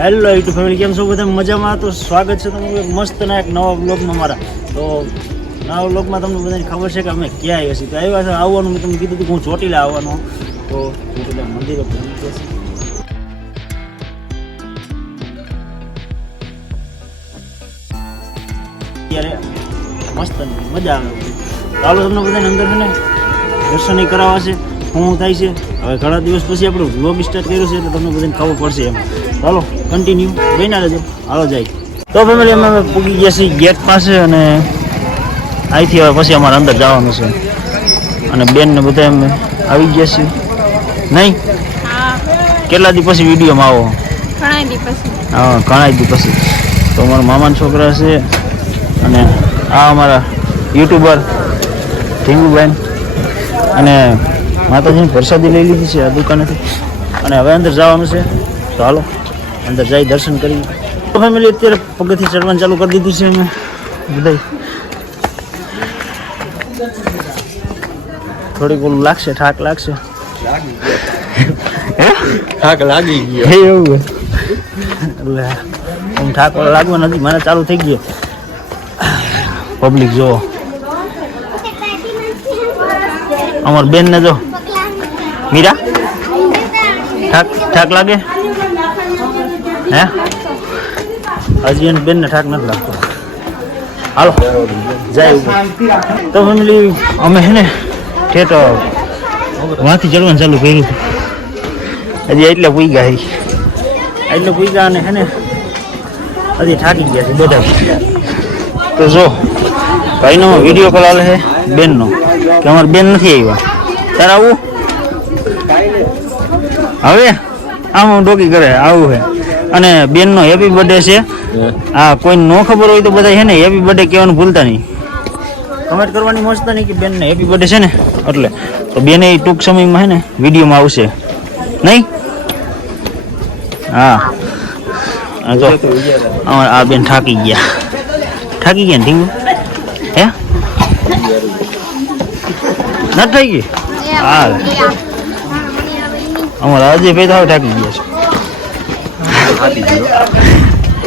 Hello YouTube family, કેમ છો બધા? મજામાં? તો સ્વાગત છે તમારું એક મસ્ત ના એક નવા બ્લોગમાં મારા. તો નવા બ્લોગમાં તમને બધાને ખબર છે કે અમે ક્યાં આવ્યા છીએ. તો આવ્યા છે આવવાનું, મેં તમને કીધું હતું કે હું ચોટીલા આવવાનો. તો ચોટીલા મંદિરે પહોંચી જશે અત્યારે મસ્ત મજા આવે ચાલો તમને બધાને અંદર છે ને દર્શન કરાવવા છે. શું થાય છે. હવે ઘણા દિવસ પછી આપણે વ્લોગ સ્ટાર્ટ કર્યો છે, એટલે તમને બધાને ખબર પડશે એમ. ચાલો કન્ટિન્યુ બન્યા લેજો. હાલો જાય. તો ફેમિલી અમે પૂગી ગયા છીએ ગેટ પાસે અને અહીંથી હવે પછી અમારે અંદર જવાનું છે. અને બેન ને બધા અમે આવી ગયા છીએ. નહીં? કેટલા દી પછી વિડીયોમાં આવો? હા ઘણા દી પછી તો અમારા મામાના છોકરા છે અને આ અમારા યુટ્યુબર ધીંગુબેન અને માતાજીની પ્રસાદી લઈ લીધી છે આ દુકાનેથી. અને હવે અંદર જવાનું છે. તો હાલો. અંદર જઈ દર્શન કરી. ફેમિલી અત્યારે પગથી ચડવાનું ચાલુ કરી દીધું છે અમે. બધા થોડીક ઓલું લાગશે થાક લાગશે. થાક લાગી ગયો. હે એવું એટલે આમ થાક લાગવા નથી મને ચાલુ થઈ ગયો. પબ્લિક જો અમાર બેન ને જો. મીરા? થાક થાક લાગે? હે? હજી એને બેન ને થાક નથી લાગતો. હાલો, જાય તો ફેમિલી, અમે હે ને ઠેઠ વાંથી ચડવાનું ચાલુ કર્યું હજી એટલે પૂઈ ગયા. એટલે પૂઈ ગયા અને હે ને હજી થાકી ગયા છે બધા. તો જો, ભાઈનો વીડિયો કોલ આવે છે બેનનો, કે અમારે બેન નથી આવ્યા. ત્યારે આવું? હવે? આમ ડોકી કરે, આવું છે. અને બેનનો હેપી બર્થડે છે. હા કોઈ ન ખબર હોય તો બધા છે ને હેપી બર્થડે કહેવાનું ભૂલતા નહીં. કમેન્ટ કરવાની મોજતા નહીં કે બેનને હેપી બર્થડે છે ને? એટલે તો બેન એ ટૂંક સમયમાં છે ને વિડીયોમાં આવશે. નહીં? હા. અમારે જો. આ બેન થાકી ગયા. થાકી ગયા ને હે? ન થઈ ગઈ હા. અમારા અજયભાઈ તો થાકી ગયા છે.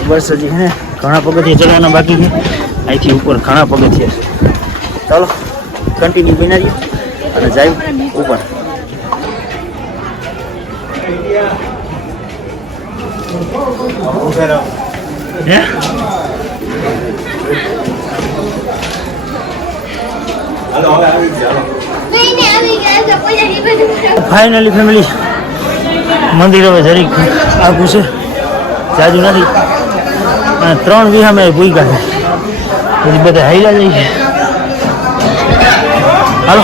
બસ હજી હે ઘણા પગથિયા ચડવાના બાકી છે. અહીંથી ઉપર ઘણા પગથિયા છે. ચાલો કન્ટિન્યુ બના રહીએ અને જાય ઉપર. હે? ફાઇનલી ફેમિલી મંદિર હવે જરીક આગું છે. જાજુ નથી. અને ત્રણ વીઘા મેં ભૂગ્યા છે. પછી બધા હાઈલા છે. હાલો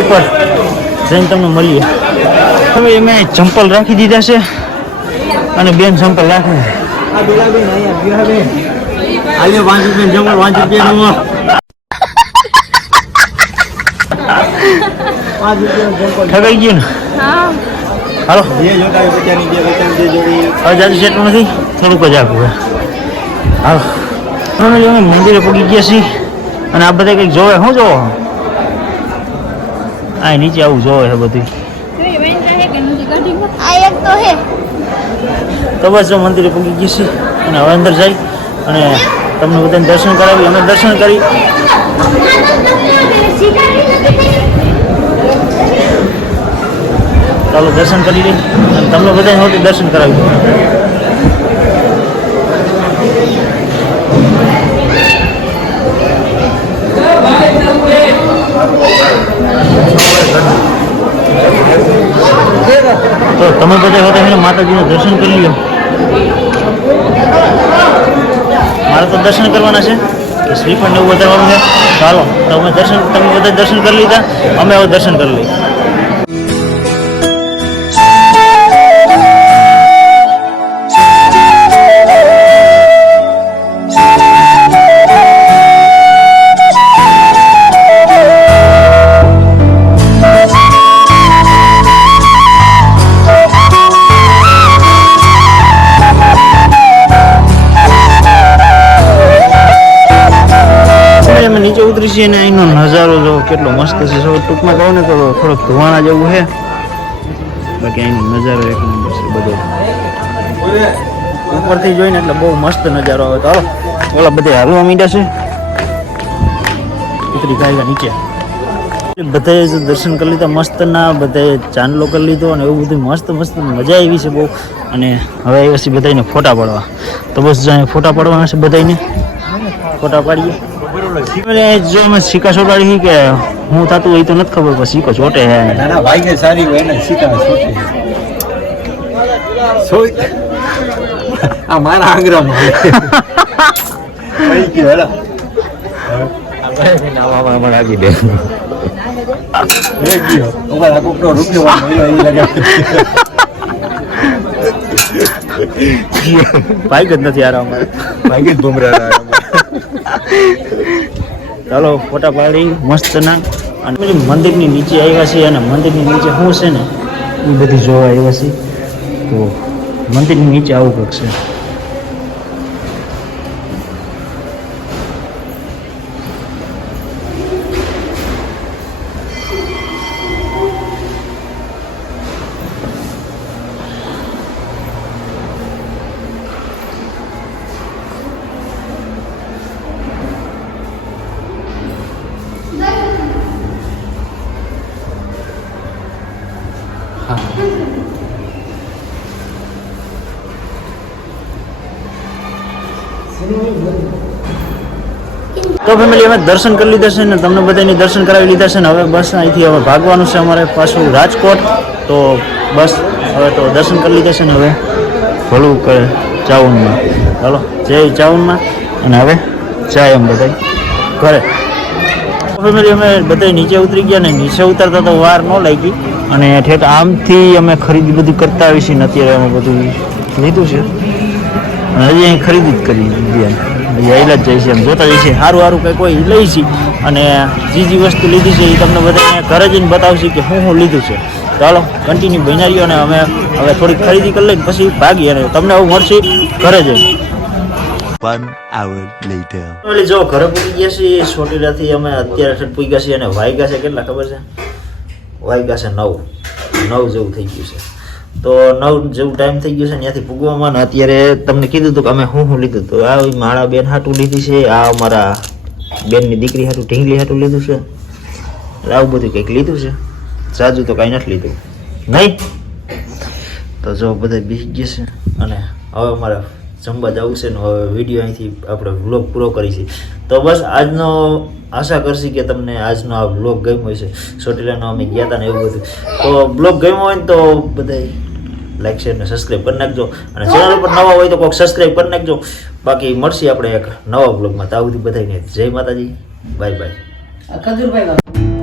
ઉપર જઈને તમને મળીએ. હવે મેં ચંપલ રાખી દીધા છે અને બેન ચંપલ રાખે ઠગાઈ ગયું ને? હાલો. બે જેટલું હવે નથી થોડુંક જ આપવું હાલો. ત્રણ જો મંદિરે પગી ગયા છીએ અને આ બધા કંઈક જોવે. શું જોવો? આ નીચે આવું જોવે છે બધું આ એક તો તો બસ જો મંદિરે પગી ગયા છીએ અને હવે અંદર જઈ અને તમને બધાને દર્શન કરાવી અમે દર્શન કરી. ચાલો દર્શન કરી લઈ અને તમને બધા હોતી દર્શન કરાવી તો તમે બધા હોતા માતાજીના દર્શન કરી લ્યો. મારે તો દર્શન કરવાના છે. તો શ્રીફળ ને એવું વધારવાનું ચાલો તો અમે દર્શન, તમે બધા દર્શન કરી લીધા. અમે હવે દર્શન કરી લઈએ. અમે નીચે ને અહીંનો નજારો જો કેટલો મસ્ત છે. સૌ ટૂંકમાં કહું ને તો થોડોક ધુવાણા જેવું છે. બાકી અહીંનો નજારો એક નંબર છે બધો. ઉપરથી જોઈને એટલે બહુ મસ્ત નજારો આવે. તો હાલો, ઓલા બધે હાલવા મીડા છે. ઉતરી જાય નીચે. બધાએ દર્શન કરી લીધા મસ્ત ના બધાએ ચાંદલો કરી લીધો અને એવું બધું મસ્ત મસ્ત મજા આવી છે બહુ. અને હવે આવ્યા પછી બધાને ફોટા પાડવા. તો બસ ફોટા પાડવાના છે બધાને ફોટા પાડીએ. જો અમે સિક્કા ચોટાડી કે હું થતું હોય તો નથી ખબર પણ સિક્કો ચોટે હે. નાના ભાઈ ને સારી હોય ને સિક્કા છોટી સોય. આ મારા આંગરામાં ભાઈ જ નથી આરામ અમારે. ભાઈ જ ભમરા ચાલો ફોટા પાડી, મસ્ત ના અને મંદિરની નીચે આવ્યા છે અને મંદિરની નીચે શું છે ને, એ બધી જોવા આવ્યા છે તો મંદિરની નીચે આવું કંઈક છે તો ફેમિલી અમે દર્શન કરી લીધા છે ને તમને બધાની દર્શન કરાવી લીધા છે ને હવે બસ અહીંથી હવે ભાગવાનું છે અમારે પાછું રાજકોટ. તો બસ હવે તો દર્શન કરી લીધા છે ને હવે. ભલું કરે ચાવનમાં ચાલો જય ચાવનમાં અને હવે જાય એમ બધા ઘરે. ફેમિલી અમે બધા નીચે ઉતરી ગયા ને નીચે ઉતરતા તો વાર ન લાગી. અને ઠેઠ આમથી અમે ખરીદી બધી કરતા આવી છીએ અત્યારે અમે બધું લીધું છે. અને હજી અહીં ખરીદી જ કરી હજી આવેલા જ જાય છે એમ. જોતા જઈએ છે સારું સારું કંઈક કોઈ લઈ છીએ અને જે જે વસ્તુ લીધી છે એ તમને બધાને ઘરે જઈને બતાવશે કે હું શું લીધું છે. ચાલો કન્ટિન્યુ બની રહ્યો અને અમે હવે થોડીક ખરીદી કરી લઈને પછી ભાગીએ અને તમને આવું મળશે ઘરે જઈને. એટલે જો ઘરે પૂકી ગયા છીએ. ચોટીલાથી અમે અત્યારે પૂગ્યા છીએ અને વાગ્યા છે. કેટલા ખબર છે? વાગ્યા છે નવ. નવ જેવું થઈ ગયું છે. તો નવ જેવું ટાઈમ થઈ ગયો છે, ત્યાંથી ભૂગવામાં અત્યારે તમને કીધું હતું કે અમે શું શું લીધું તો આ મારા બેન હાટું લીધી છે, આ અમારા બેનની દીકરી હાટું, ઢીંગલી હાટું લીધું છે. એટલે આવું બધું કંઈક લીધું છે. સાજુ તો કાંઈ નથી લીધું. નહીં? તો જો બધા બેસી ગયા છે અને હવે અમારે જમવા જવું છે ને હવે વીડિયો અહીંથી આપણે વ્લોગ પૂરો કરીશું તો બસ આજનો આશા કરશી કે તમને આજનો આ વ્લોગ ગમ્યો છે સોટેલાનો અમે ગયા હતા ને એવું બધું. તો બ્લોગ ગમ્યો હોય ને તો બધા લાઈક શેર ને સબસ્ક્રાઈબ કરી નાખજો. અને ચેનલ ઉપર નવા હોય તો કોઈક સબસ્ક્રાઈબ કરી નાખજો. બાકી મળશે આપણે એક નવા બ્લોગમાં તો આવું બધી બધાને જય માતાજી. Bye bye Khajurbhai